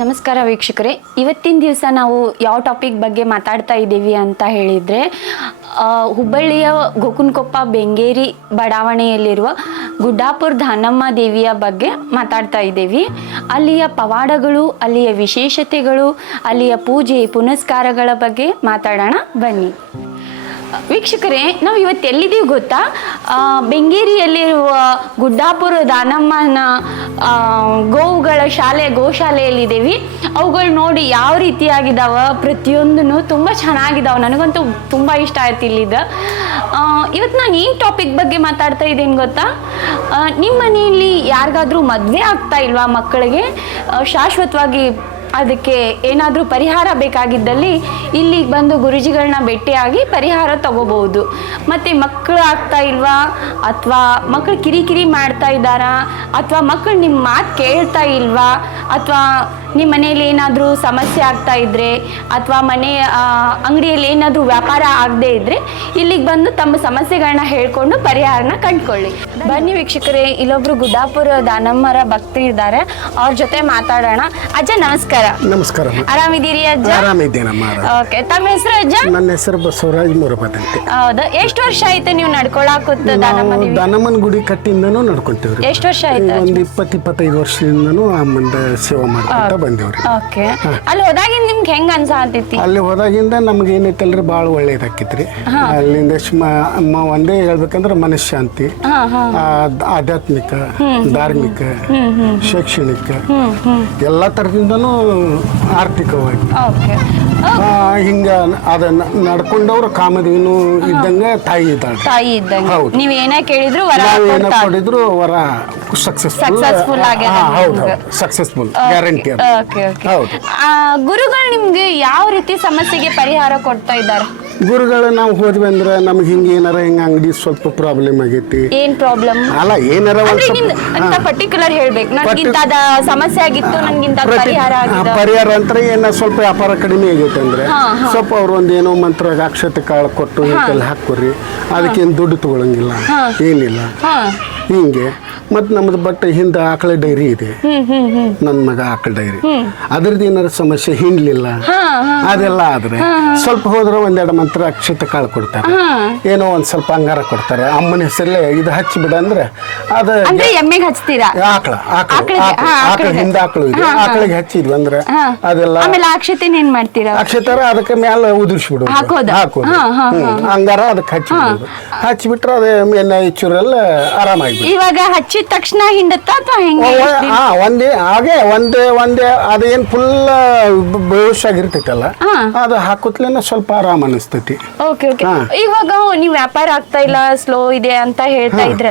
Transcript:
ನಮಸ್ಕಾರ ವೀಕ್ಷಕರೇ. ಇವತ್ತಿನ ದಿವಸ ನಾವು ಯಾವ ಟಾಪಿಕ್ ಬಗ್ಗೆ ಮಾತಾಡ್ತಾ ಇದ್ದೀವಿ ಅಂತ ಹೇಳಿದರೆ ಹುಬ್ಬಳ್ಳಿಯ ಗೋಕುನ್ಕೊಪ್ಪ ಬೆಂಗೇರಿ ಬಡಾವಣೆಯಲ್ಲಿರುವ ಗುಡ್ಡಾಪುರ ಧಾನಮ್ಮ ದೇವಿಯ ಬಗ್ಗೆ ಮಾತಾಡ್ತಾ ಇದ್ದೀವಿ. ಅಲ್ಲಿಯ ಪವಾಡಗಳು, ಅಲ್ಲಿಯ ವಿಶೇಷತೆಗಳು, ಅಲ್ಲಿಯ ಪೂಜೆ ಪುನಸ್ಕಾರಗಳ ಬಗ್ಗೆ ಮಾತಾಡೋಣ ಬನ್ನಿ. ವೀಕ್ಷಕರೇ, ನಾವು ಇವತ್ತು ಎಲ್ಲಿದ್ದೀವಿ ಗೊತ್ತಾ? ಬೆಂಗೇರಿಯಲ್ಲಿರುವ ಗುಡ್ಡಾಪುರ ದಾನಮ್ಮನ ಗೋವುಗಳ ಶಾಲೆ, ಗೋಶಾಲೆಯಲ್ಲಿದ್ದೀವಿ. ಅವುಗಳು ನೋಡಿ ಯಾವ ರೀತಿಯಾಗಿದ್ದಾವ? ಪ್ರತಿಯೊಂದೂ ತುಂಬ ಚೆನ್ನಾಗಿದ್ದಾವೆ. ನನಗಂತೂ ತುಂಬ ಇಷ್ಟ ಆಯ್ತು ಇಲ್ಲಿದ್ದ. ಇವತ್ತು ನಾನು ಏನು ಟಾಪಿಕ್ ಬಗ್ಗೆ ಮಾತಾಡ್ತಾ ಇದ್ದೀನಿ ಗೊತ್ತಾ? ನಿಮ್ಮ ಮನೆಯಲ್ಲಿ ಯಾರಿಗಾದರೂ ಮದುವೆ ಆಗ್ತಾ ಇಲ್ವಾ ಮಕ್ಕಳಿಗೆ? ಶಾಶ್ವತವಾಗಿ ಅದಕ್ಕೆ ಏನಾದರೂ ಪರಿಹಾರ ಬೇಕಾಗಿದ್ದಲ್ಲಿ ಇಲ್ಲಿಗೆ ಬಂದು ಗುರುಜಿಗಳನ್ನ ಭೇಟಿಯಾಗಿ ಪರಿಹಾರ ತಗೋಬಹುದು. ಮತ್ತು ಮಕ್ಕಳು ಆಗ್ತಾ ಇಲ್ವಾ? ಅಥವಾ ಮಕ್ಕಳು ಕಿರಿಕಿರಿ ಮಾಡ್ತಾ ಇದ್ದಾರಾ? ಅಥವಾ ಮಕ್ಕಳು ನಿಮ್ಮ ಮಾತು ಕೇಳ್ತಾ ಇಲ್ವಾ? ಅಥವಾ ನಿಮ್ಮ ಮನೆಯಲ್ಲಿ ಏನಾದರೂ ಸಮಸ್ಯೆ ಆಗ್ತಾ ಇದ್ದರೆ ಅಥವಾ ಮನೆ ಅಂಗಡಿಯಲ್ಲಿ ಏನಾದರೂ ವ್ಯಾಪಾರ ಆಗದೇ ಇದ್ದರೆ ಇಲ್ಲಿಗೆ ಬಂದು ತಮ್ಮ ಸಮಸ್ಯೆಗಳನ್ನ ಹೇಳ್ಕೊಂಡು ಪರಿಹಾರನ ಕಂಡುಕೊಳ್ಳಿ. ಬನ್ನಿ ವೀಕ್ಷಕರೇ ಇಲ್ಲೊಬ್ರು ಗುಡ್ಡಾಪುರ ದಾನಮ್ಮರ ಭಕ್ತಿ ಇದ್ದಾರೆ. ಅವ್ರ ಜೊತೆ ಮಾತಾಡೋಣ. ಅಜ್ಜ ನಮಸ್ಕಾರ. ನಮಸ್ಕಾರ. ಆರಾಮಿದ್ದೀರಿ ಅಜ್ಜ? ಆರಾಮಿದ್ದೇನಮ್ಮ ಓಕೆ ತಮ್ಮ ಹೆಸರು ಅಜ್ಜ? ನನ್ನ ಹೆಸರು ಬಸವರಾಜ್ ಮುರಬತ್ ಅಂತ. ಹೌದಾ? ಎಷ್ಟು ವರ್ಷ ಆಯ್ತು ನೀವು ನಡ್ಕೊಳಕುತ್ತ ದಾನಮ್ಮ ದೇವಿ? ದನಮ್ಮನ ಗುಡಿ ಕಟ್ಟಿಂದನೂ ನಡ್ಕೊಂತೀವ್ರಿ. ಎಷ್ಟು ವರ್ಷ ಆಯ್ತು ಒಂದು ಇಪ್ಪತ್ತು ಇಪ್ಪತ್ತೈದು ವರ್ಷದಿಂದನೂ ಅಮ್ಮಂದ ಸೇವೆ ಮಾಡ್ಕೊಂತ ಬಂದೇವ್ರಿ. ಓಕೆ ಅಲ್ಲಿ ಹೋದಾಗಿಂದ ನಿಮ್ಗೆ ಹೆಂಗ್ ಅನ್ಸಾತೈತಿ ಅಲ್ಲಿ ಹೋದಾಗಿಂದ ನಮ್ಗೆ ಏನೈತಲ್ರಿ ಭಾಳ ಒಳ್ಳೇದಾಕಿತ್ರಿ. ಅಲ್ಲಿಂದ ಅಮ್ಮ ಒಂದೇ ಹೇಳ್ಬೇಕಂದ್ರೆ ಮನಃಶಾಂತಿ ಆಧ್ಯಾತ್ಮಿಕ ಧಾರ್ಮಿಕ ಶೈಕ್ಷಣಿಕ ಎಲ್ಲ ಥರದಿಂದನೂ ಆರ್ಥಿಕವಾಗಿ. ಹಿಂಗ ಅದನ್ನ ನಡ್ಕೊಂಡವ್ರ ಕಾಮಧೇನು ಇದ್ದಂಗ ತಾಯಿ ಇದ್ದಾಳೆ. ತಾಯಿ ಇದ್ದಂಗೆ. ಹೌದು. ನೀವ್ ಏನೇ ಕೇಳಿದ್ರು ವರ ನಾವು ಏನೋ. ಕೊಡಿದ್ರು ವರ ಸಕ್ಸಸ್ಫುಲ್ Successful ಆಗ್ಯದ ಹೌದು ನಿಮ್ಗೆ. ಸಕ್ಸಸ್ಫುಲ್ ಗ್ಯಾರಂಟಿ ಅದು. ಓಕೆ ಓಕೆ ಹೌದು. ಗುರುಗಳು ನಿಮ್ಗೆ ಯಾವ ರೀತಿ ಸಮಸ್ಯೆಗೆ ಪರಿಹಾರ ಕೊಡ್ತಾ ಇದ್ದಾರೆ? ಗುರುಗಳು ನಾವು ಹೋದ್ವಿ ಅಂದ್ರೆ ನಮ್ಗೆ ಹಿಂಗೆ ಏನಾರ ಹಿಂಗೆ ಅಂಗಡಿ ಸ್ವಲ್ಪ ಪ್ರಾಬ್ಲಮ್ ಆಗೈತಿ. ಏನ್ ಪ್ರಾಬ್ಲಮ್ ಅಲ್ಲ ಏನಾರ ಒಂದ್ ನಿಮ್ದು ಸ್ವಲ್ಪ ಅಂತ ಹಾ. ಪರ್ಟಿಕ್ಯುಲರ್ ಹೇಳ್ಬೇಕು. ನನ್ಗಿಂತ ಸಮಸ್ಯೆ ಆಗಿತ್ತು ನನಗಿಂತ ಪ್ರತಿ- ಪರಿಹಾರ ಆ, ಆಗಿದೆ ಪರಿಹಾರ ಅಂತ ಏನ ಸ್ವಲ್ಪ ವ್ಯಾಪಾರ ಕಡಿಮೆ ಆಗೈತೆ ಅಂದ್ರೆ ಹಾ, ಹಾ. ಸ್ವಲ್ಪ ಅವ್ರು ಒಂದ್ ಏನೋ ಮಂತ್ರ ಅಕ್ಷತೆ ಕಾಳು ಕೊಟ್ಟು ಇಂತೆಲ್ಲ ಹಾಕೋರಿ ಅದಕ್ಕೇನು ದುಡ್ಡು ತಗೊಳಂಗಿಲ್ಲ. ಏನಿಲ್ಲ. ಹಾ. ಹಿಂಗೆ. ಮತ್ತು ನಮ್ದು ಬಟ್ಟೆ ಹಿಂದೆ ಆಕಳ ಡೈರಿ ಇದೆ. ಹ್ಮ್ ಹ್ಮ್ ಹ್ಮ್. ನನ್ನ ಮಗ ಆಕಳ ಡೈರಿ. ಅದ್ರದ್ದು ಏನಾರ ಸಮಸ್ಯೆ ಹಿಂಡ್ಲಿಲ್ಲ. ಹಾ ಹಾ. ಅದೆಲ್ಲ ಆದ್ರೆ ಸ್ವಲ್ಪ ಹೋದ್ರೆ ಒಂದೆರಡು ಮಂತ್ರ ಅಕ್ಷತೆ ಕಾಳು ಕೊಡ್ತಾರೆ. ಏನೋ ಒಂದ್ ಸ್ವಲ್ಪ ಅಂಗಾರ ಕೊಡ್ತಾರೆ. ಅಮ್ಮನ ಹೆಸರಲ್ಲೇ ಇದು ಹಚ್ಚಿ ಬಿಡ ಅಂದ್ರೆ ಅದ ಅಂದ್ರೆ ಎಮ್ಮೆಗೆ ಹಚ್ತೀರಾ? ಆಕಳ ಆಕಳ ಆಕಳಿಗೆ, ಆಕಳ ಹಿಂದೆ ಆಕಳು ಇದೆ. ಆಕಳಿಗೆ ಹಚ್ಚಿದ್ವಿ ಅಂದ್ರೆ ಅದೆಲ್ಲ ಆಮೇಲೆ ಅಕ್ಷತೆ ಏನ್ ಮಾಡ್ತೀರಾ? ಅಕ್ಷತರ ಅದಕ್ಕೆ ಮ್ಯಾಲ ಉದುರಿಸ್ಬಿಡೋದು. ಹಾಕೋದು? ಅಂಗಾರ ಅದಕ್ಕೆ ಹಚ್ಚಿ ಬಿಡೋದು. ಹಚ್ಚಿಬಿಟ್ರೆ ಅದು ಎಣ್ಣೆ ಹೆಚ್ಚೂರೆಲ್ಲ ಆರಾಮಾಗಿ ಇವಾಗ ಹಚ್ಚಿದ ತಕ್ಷಣ ಹಿಂಡತ್ತಾ ಅಥವಾ ಹೆಂಗೆ ಹಾ ಒಂದೇ ಹಾಗೆ ಒಂದೇ ಒಂದೇ ಅದೇನ್ ಫುಲ್ ಬೇಷ್ ಆಗಿರ್ತೈತಲ್ಲ ಹಾ. ಅದು ಹಾಕುತ್ತಲೇನ ಸ್ವಲ್ಪ ಆರಾಮ ಅನಿಸ್ತೈತಿ. Okay okay. ಇವಾಗ ನೀವು ವ್ಯಾಪಾರ ಆಗ್ತಾ ಇಲ್ಲ ಸ್ಲೋ ಇದೆ ಅಂತ ಹೇಳ್ತಾ ಇದ್ರಲ್ಲ.